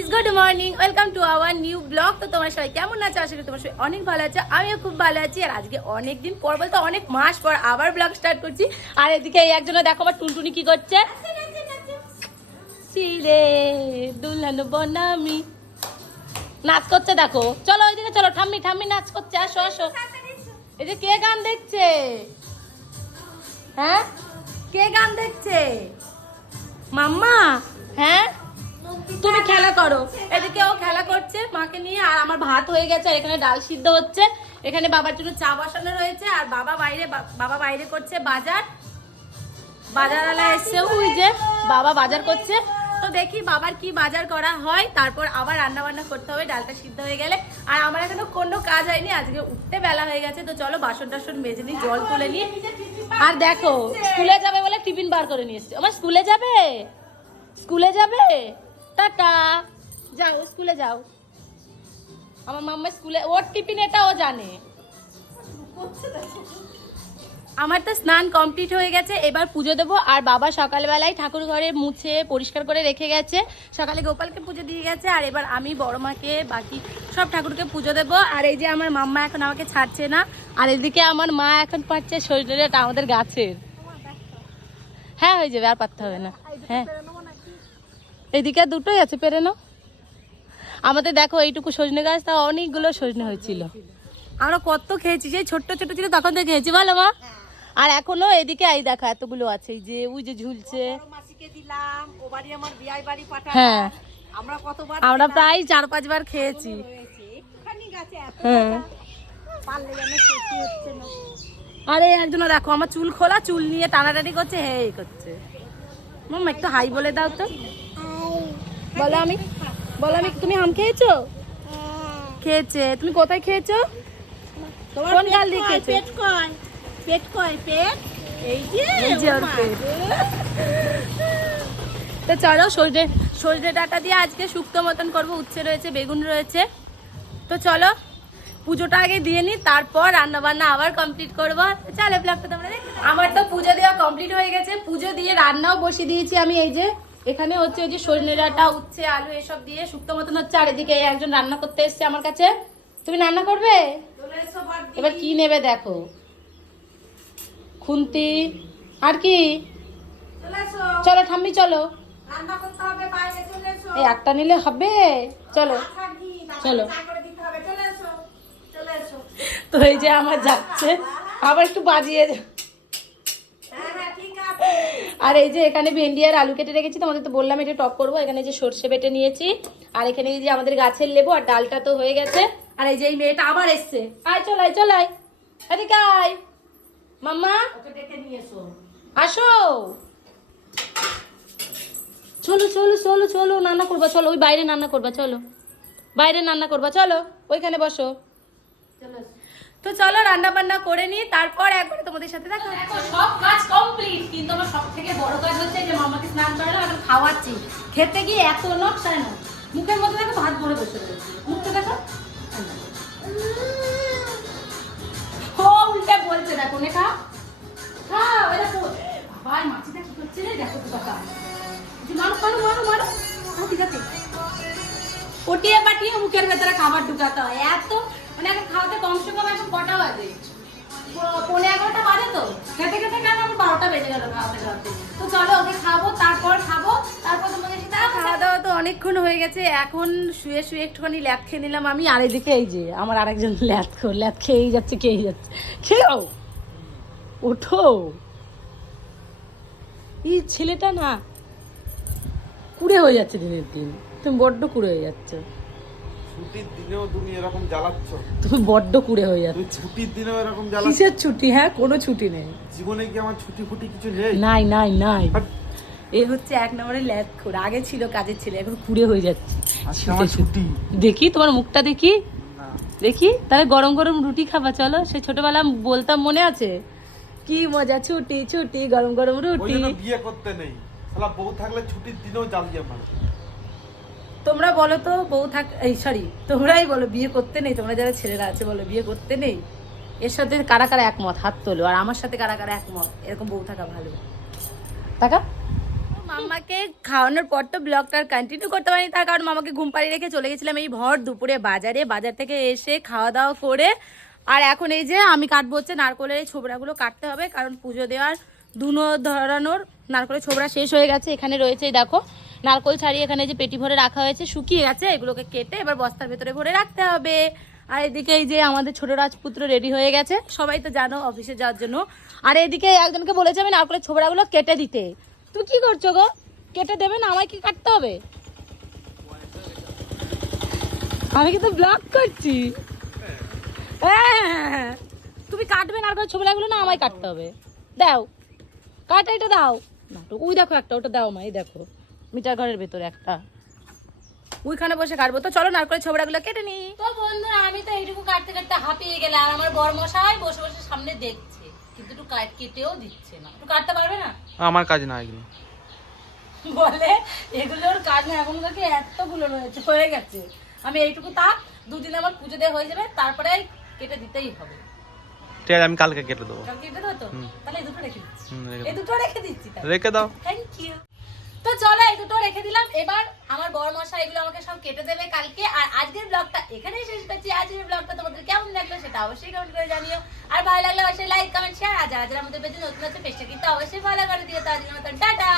Guys good morning welcome to our new blog তো তোমার সবাই কেমন আছো? আশা করি তোমার সবাই অনেক ভালো আছে, আমিও খুব ভালো আছি। আর আজকে অনেক দিন পর বলতে অনেক মাস পর আবার ব্লগ স্টার্ট করছি। আর এদিকে এই একজনে দেখো আমার টুনটুনি কি করছে। সিরে দুলহান বনামি। নাচ করছে দেখো। চলো ওইদিকে চলো, ঠাম্মি ঠাম্মি নাচ করছে। আসো আসো। এই যে কে গান দেখছে? হ্যাঁ? কে গান দেখছে? মাম্মা? হ্যাঁ? তুমি খেলা করো। এদিকে ও খেলা করছে, মাকে নিয়ে, আর আমার ভাত হয়ে গেছে, আর এখানে ডাল সিদ্ধ হচ্ছে। এখানে বাবার জন্য চা বসানো রয়েছে, আর বাবা বাইরে বাবা বাইরে করছে বাজার। বাজারওয়ালা এসছে, ওই যে বাবা বাজার করছে। তো দেখি বাবার কি বাজার করা হয়, তারপর আবার রান্না বান্না করতে হবে, ডালটা সিদ্ধ হয়ে গেলে। আর আমার এখনও কোনো কাজ হয়নি, আজকে উঠতে বেলা হয়ে গেছে, তো চলো বাসন টাসন মেজে নিই, জল তুলে নিই। আর দেখো, স্কুলে যাবে বলে টিফিন বার করে নিয়ে এসছে। আমার স্কুলে যাবে? স্কুলে যাবে? টাটা। যাও, স্কুলে যাও। আমার মাম্মা স্কুলে, ওর টিফিন এটা ও জানে। আমার তো স্নান কমপ্লিট হয়ে গেছে, এবার পুজো দেবো। আর বাবা সকালবেলায় ঠাকুর ঘরে মুছে পরিষ্কার করে রেখে গেছে। সকালে গোপালকে পুজো দিয়ে গেছে, আর এবার আমি বড় মাকে, বাকি সব ঠাকুরকে পুজো দেবো। আর এই যে আমার মাম্মা এখন আমাকে ছাড়ছে না, আর এদিকে আমার মা এখন পাচ্ছে শরীরেটা আমাদের গাছের। হ্যাঁ হয়ে যাবে, আর পারতে হবে না। হ্যাঁ। এদিকে দুটোই আছে পেরে নাও। আমাদের দেখো এইটুকু সজনে গাছ তা অনেকগুলো সজনে হয়েছিল। আমরা কত খেয়েছি সেই ছোট্ট ছোট ছিল তখন থেকে খেয়েছি ভালো মা। আর এখনও এদিকে এই দেখো এতগুলো আছে এই যে ওই যে ঝুলছে। হ্যাঁ। আমরা প্রায় চার পাঁচবার খেয়েছি। হ্যাঁ। পারলে যেন শেষই হচ্ছে না। আরে একজন দেখো আমার চুল খোলা চুল নিয়ে টানাটানি করছে হে করছে। মাম্মা একটু হাই বলে দাও তো। বলো আমি বলো আমি তুমি আম খেয়েছো? খেয়েছে। তুমি কোথায় খেয়েছো? তোমার কোন গাল দিয়ে খেয়েছে? পেট কয় পেট কয় পেট? এই যে এই যে ওর পেট। তো চলো সজনে সজনে ডাটা দিয়ে আজকে শুক্তো মতন করব। উচ্ছে রয়েছে বেগুন রয়েছে। তো চলো পুজোটা আগে দিয়ে নি তারপর রান্না বান্না আবার কমপ্লিট করব। চলো ব্লগটা তোমরা আমার তো পুজো দেওয়া কমপ্লিট হয়ে গেছে। পুজো দিয়ে রান্নাও বসিয়ে দিয়েছি আমি এই যে। এখানে হচ্ছে ওই যে সজনে ডাটা, উচ্ছে, আলু এসব দিয়ে শুক্তো মতন হচ্ছে। আর এদিকে একজন রান্না করতে এসছে আমার কাছে। তুমি রান্না করবে। এবার কি নেবে দেখো। খুন্তি। আর কি? চলো ঠাম্মি, চলো। এই একটা নিলে হবে। চলো। চলো। তো এই যে আমার যাচ্ছে। আবার একটু বাজিয়ে। আর এই যে এখানে ভেন্ডি আর আলু কেটে রেখেছি তোমাদের তো বললাম এটা টক করব। এখানে যে সর্ষে বেটে নিয়েছি আর এখানে যে আমাদের গাছের লেবু আর ডালটা তো হয়ে গেছে। আর এই যে এই মেয়েটা আবার এসছে। আয় চল আয় চল আয়। এদিকে আয় মাম্মা আসো। চলো চলো চলো চলো রান্না করবা চলো ওই বাইরে রান্না করবা চলো। বাইরে রান্না করবা চলো ওইখানে বসো। চলে তো চলো রান্না বান্না করে নি তারপর একবার তোমাদের সাথে দেখা সব কাজ কমপ্লিট কিন্তু আমার সব থেকে বড় কাজ হচ্ছে যে মামাকে স্নান করালাম এখন খাওয়াচ্ছি। খেতে গিয়ে এত নকশায় না? মুখের মধ্যে দেখো ভাত ভরে বসে রয়েছে। মুখটা দেখো। বলছে, দেখো খাও দেখো। মারো মারো ঠিক আছে পটিয়ে মুখের ভেতরে খাবার ঢুকাতে হয়। এত মানে খাওয়াতে কমসে কম কটা বাজে? প- পৌনে এগারোটা বাজে তো। খেতে খেতে কেন আমার বারোটা বেজে গেল খাওয়াতে খাওয়াতে। তো চলো ওকে খাব, তারপর খাব, তারপর সাথে খাওয়া দাওয়া তো অনেকক্ষণ হয়ে গেছে, এখন শুয়ে শুয়ে একটুখানি ল্যাদ খেয়ে নিলাম আমি, আর এদিকে এই যে আমার আরেকজন ল্যাদ খো ল্যাদ খেয়েই যাচ্ছে খেয়েই যাচ্ছে। খেয়েও? ওঠো। এই ছেলেটা না কুড়ে হয়ে যাচ্ছে দিনের দিন। তুমি বড্ড কুড়ে হয়ে যাচ্ছ। ছুটির দিনেও তুমি এরকম জ্বালাচ্ছ। তুমি বড্ড কুড়ে হয়ে যাচ্ছ। ছুটির দিনেও এরকম জ্বালাচ্ছ। কিসের ছুটি? হ্যাঁ কোনো ছুটি নেই। জীবনে কি আমার ছুটি ফুটি কিছু নেই? নাই নাই নাই। এ হচ্ছে এক নম্বরের ল্যাদ আগে ছিল কাজের ছেলে এখন কুড়ে হয়ে যাচ্ছে। ছুটি দেখি তোমার মুখটা দেখি? দেখি? তাহলে গরম গরম রুটি খাবা চলো। সে ছোটবেলা বলতাম মনে আছে? কি মজা ছুটি ছুটি গরম গরম রুটি। বিয়ে করতে নেই। শালা বউ থাকলে ছুটির দিনেও জ্বালিয়ে মারে তোমরা বলো তো, বউ থাক, এই সরি তোমরাই বলো, বিয়ে করতে নেই, তোমরা যারা ছেলেরা আছে বলো, বিয়ে করতে নেই। এর সাথে কারা কারা একমত? হাত তোলো, আর আমার সাথে কারা কারা একমত? এরকম বউ থাকা ভালো। টাকা? মামাকে খাওয়ানোর পর তো ব্লগটা কন্টিনিউ করতে পারিনি, তার কারণ মামাকে ঘুম পাড়িয়ে রেখে চলে গেছিলাম এই ভর দুপুরে বাজারে। বাজার থেকে এসে খাওয়া দাওয়া করে, আর এখন এই যে আমি কাটবো হচ্ছে নারকলের এই ছোবড়াগুলো কাটতে হবে, কারণ পুজো দেওয়ার দুনো ধরানোর নারকলের ছোবড়া শেষ হয়ে গেছে, এখানে রয়েছে দেখো। নারকল ছাড়িয়ে এখানে যে পেটি ভরে রাখা হয়েছে, শুকিয়ে গেছে, এগুলোকে কেটে এবার বস্তার ভেতরে ভরে রাখতে হবে। আর এদিকে এই যে আমাদের ছোট রাজপুত্র রেডি হয়ে গেছে। সবাই তো জানো অফিসে যাওয়ার জন্য। আর এদিকে একজনকে বলেছে আমি নারকলের ছোবড়াগুলো কেটে দিতে। তুই কি করছ গো? কেটে দেবে না, আমায় কি কাটতে হবে? আমি কিন্তু ব্লগ করছি। হ্যাঁ তুমি কাটবে নারকলের ছোবড়াগুলো না, আমায় কাটতে হবে। দাও। কাটা এটা দাও। না ওই দেখো একটা, ওটা দাও মা, এই দেখো। মিটার ঘরের ভেতরে একটা। ওইখানে বসে কাটবো। তো চলো নারকলের ছোবড়াগুলো কেটে নি তো বন্ধুরা আমি তো এইটুকু কাটতে কাটতে হাঁপিয়ে গেলাম। আর আমার বর মশাই বসে বসে সামনে দেখছে কিন্তু একটু কাট কেটেও দিচ্ছে না। একটু কাটতে পারবে না? আমার কাজ না এগুলো। বলে এগুলোর কাজ না এখন থেকে এতগুলো রয়েছে? হয়ে গেছে। আমি এইটুকু তাক দুদিন আমার পুজো দেওয়া হয়ে যাবে তারপরে কেটে দিতেই হবে। ঠিক আছে আমি কালকে কেটে দেবো। কালকে কেটে দেবো তো? তাহলে এই দুটো রেখে দিচ্ছি। এই দুটো রেখে দিচ্ছি তাহলে। রেখে দাও। থ্যাংক ইউ তো চলো এই দুটো রেখে দিলাম। এবার আমার বড় মশা এগুলো আমাকে সব কেটে দেবে কালকে। আর আজকের ব্লগটা এখানেই শেষ করছি। আজকের ব্লগটা তোমাদের কেমন লাগল সেটা অবশ্যই কমেন্ট করে জানিও। আর ভালো লাগলে অবশ্যই লাইক কমেন্ট শেয়ার আর যারা যারা আমাদের পেজে নতুন আছে, পেজটা কিন্তু অবশ্যই ভালো করে দিও। তো আজকের মতন টাটা!